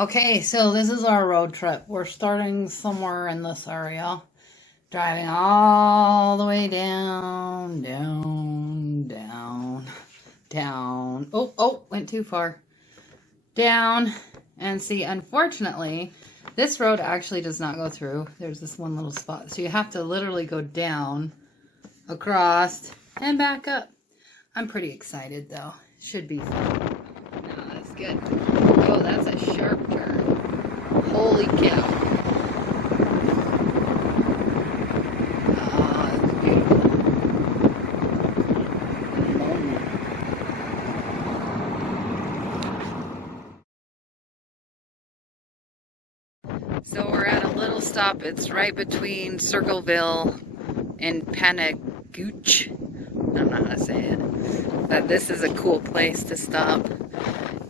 Okay, so this is our road trip. We're starting somewhere in this area, driving all the way down, down. Oh, went too far. Down. And see, unfortunately, this road actually does not go through. There's this one little spot. So you have to literally go down, across, and back up. I'm pretty excited, though. Should be fun. Oh, that's good. Oh, that's a sharp turn. Holy cow. Oh, that's beautiful. So we're at a little stop. It's right between Circleville and Panagooch. I don't know how to say it. But this is a cool place to stop.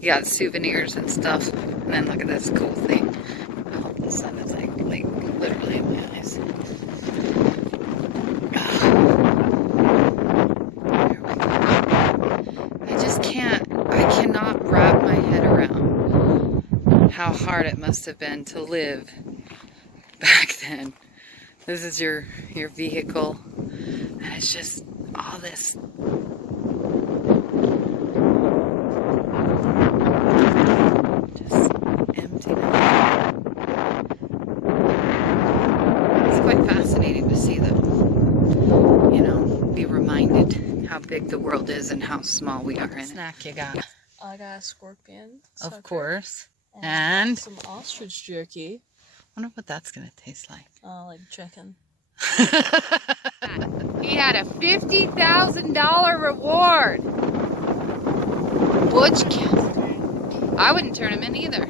You got souvenirs and stuff. And then look at this cool thing. Oh, the sun is like literally in my eyes. There we go. I cannot wrap my head around how hard it must have been to live back then. This is your vehicle. And it's just all this fascinating to see them, be reminded how big the world is and how small we are in it. Snack you got? I got a scorpion. Of course. And some ostrich jerky. I wonder what that's going to taste like. Oh, like chicken. He had a $50,000 reward. Butch Cassidy. I wouldn't turn him in either.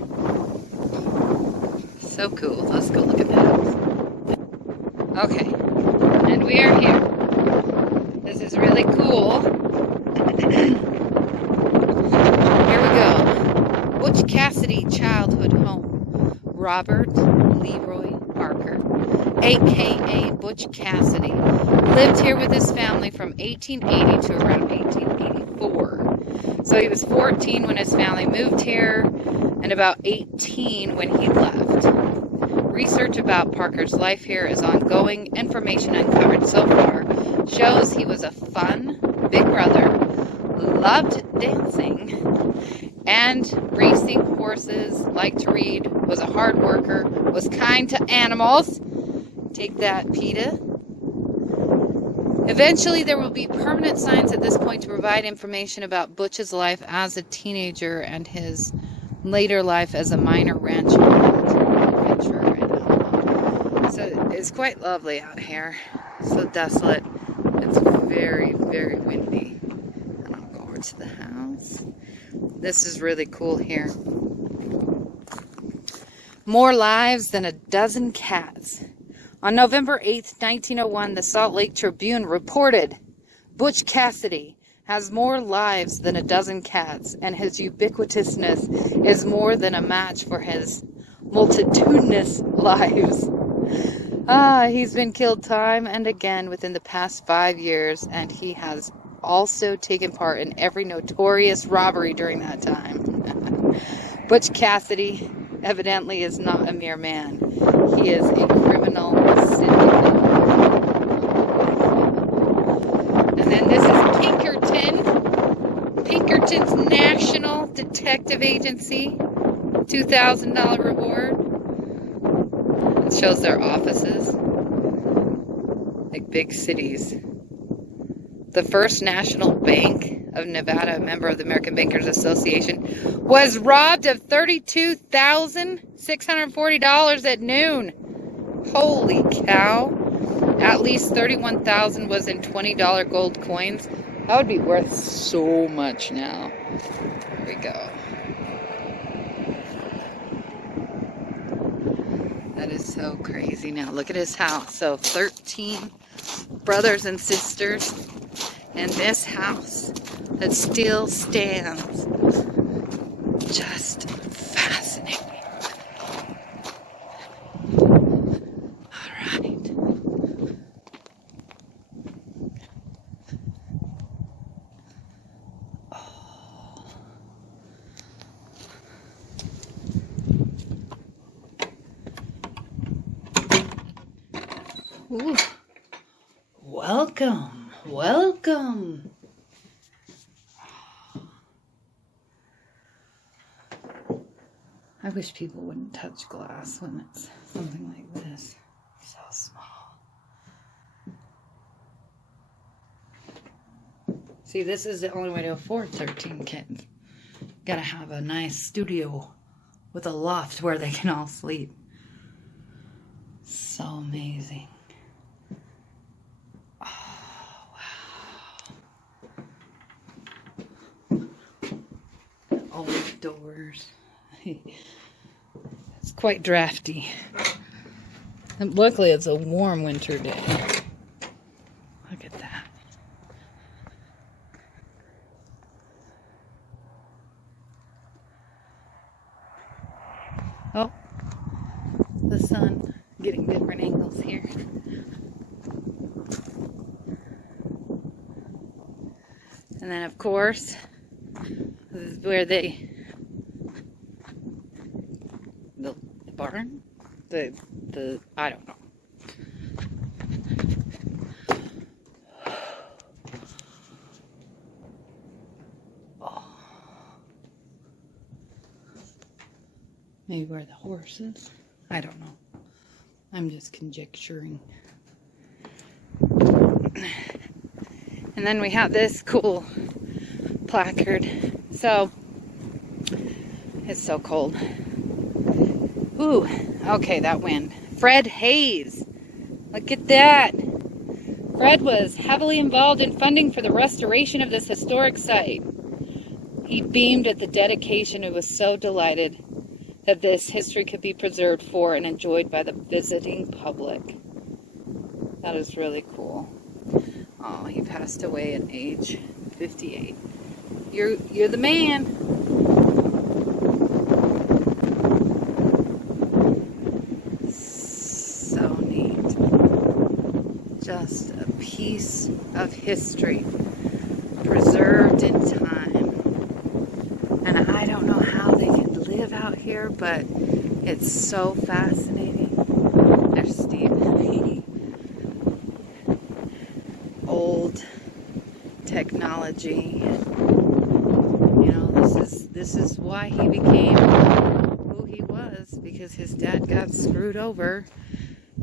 So cool. Let's go look at that house. Okay, and we are here. This is really cool. Here we go. Butch Cassidy childhood home. Robert Leroy Parker, aka Butch Cassidy, lived here with his family from 1880 to around 1884. So he was 14 when his family moved here, and about 18 when he left. Research about Parker's life here is ongoing. Information uncovered so far shows he was a fun big brother, loved dancing and racing horses, liked to read, was a hard worker, was kind to animals. Take that, PETA. Eventually, there will be permanent signs at this point to provide information about Butch's life as a teenager and his later life as a minor rancher and adventurer. So it's quite lovely out here. So desolate. It's very, very windy. And I'll go over to the house. This is really cool here. More lives than a dozen cats. On November 8th, 1901, the Salt Lake Tribune reported Butch Cassidy has more lives than a dozen cats, and his ubiquitousness is more than a match for his multitudinous lives. He's been killed time and again within the past 5 years, and he has also taken part in every notorious robbery during that time. Butch Cassidy evidently is not a mere man. He is a criminal syndicate. And then this is Pinkerton's National Detective Agency, $2,000 reward. It shows their offices, like big cities. The First National Bank of Nevada, a member of the American Bankers Association, was robbed of $32,640 at noon. Holy cow. At least $31,000 was in $20 gold coins. That would be worth so much now. Here we go. That is so crazy. Now look at his house. So 13 brothers and sisters in this house that still stands. Just fascinating. All right. Oh. Welcome, welcome. I wish people wouldn't touch glass when it's something like this. So small. See, this is the only way to afford 13 kittens. Gotta have a nice studio with a loft where they can all sleep. So amazing. Oh, wow. All the doors. It's quite drafty. And luckily, it's a warm winter day. Look at that. Oh, the sun getting different angles here. And then, of course, this is where the barn? I don't know. Oh. Maybe where the horse is? I don't know. I'm just conjecturing. And then we have this cool placard. So, it's so cold. Ooh, okay, that wind. Fred Hayes. Look at that. Fred was heavily involved in funding for the restoration of this historic site. He beamed at the dedication and was so delighted that this history could be preserved for and enjoyed by the visiting public. That is really cool. Oh, he passed away at age 58. You're the man. So neat. Just a piece of history preserved in time. And I don't know how they can live out here, but it's so fascinating. There's Steve. Old technology. You know, this is why he became who he was, because his dad got screwed over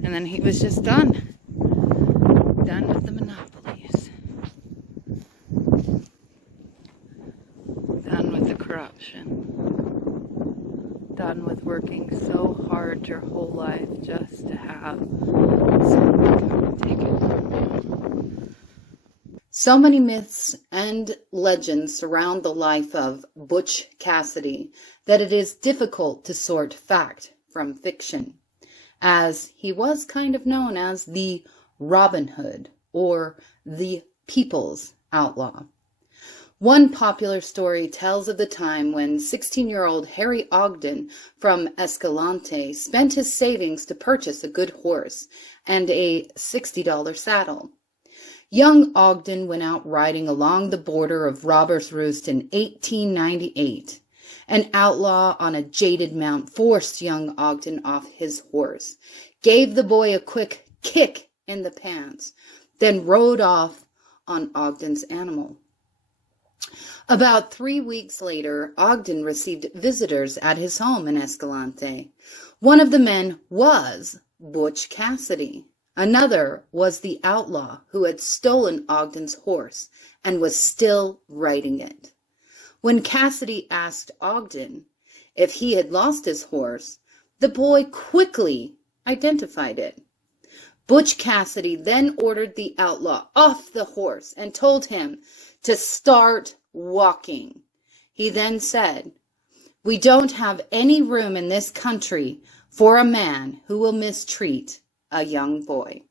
and then he was just done with the monopolies, done with the corruption, done with working so hard your whole life just to have someone come and take it from you. So many myths and legends surround the life of Butch Cassidy that it is difficult to sort fact from fiction, as he was kind of known as the Robin Hood or the People's Outlaw. One popular story tells of the time when 16-year-old Harry Ogden from Escalante spent his savings to purchase a good horse and a $60 saddle. Young Ogden went out riding along the border of Robber's Roost in 1898. An outlaw on a jaded mount forced young Ogden off his horse, gave the boy a quick kick in the pants, then rode off on Ogden's animal. About 3 weeks later, Ogden received visitors at his home in Escalante. One of the men was Butch Cassidy. Another was the outlaw who had stolen Ogden's horse and was still riding it. When Cassidy asked Ogden if he had lost his horse, the boy quickly identified it. Butch Cassidy then ordered the outlaw off the horse and told him to start walking. He then said, "We don't have any room in this country for a man who will mistreat a young boy."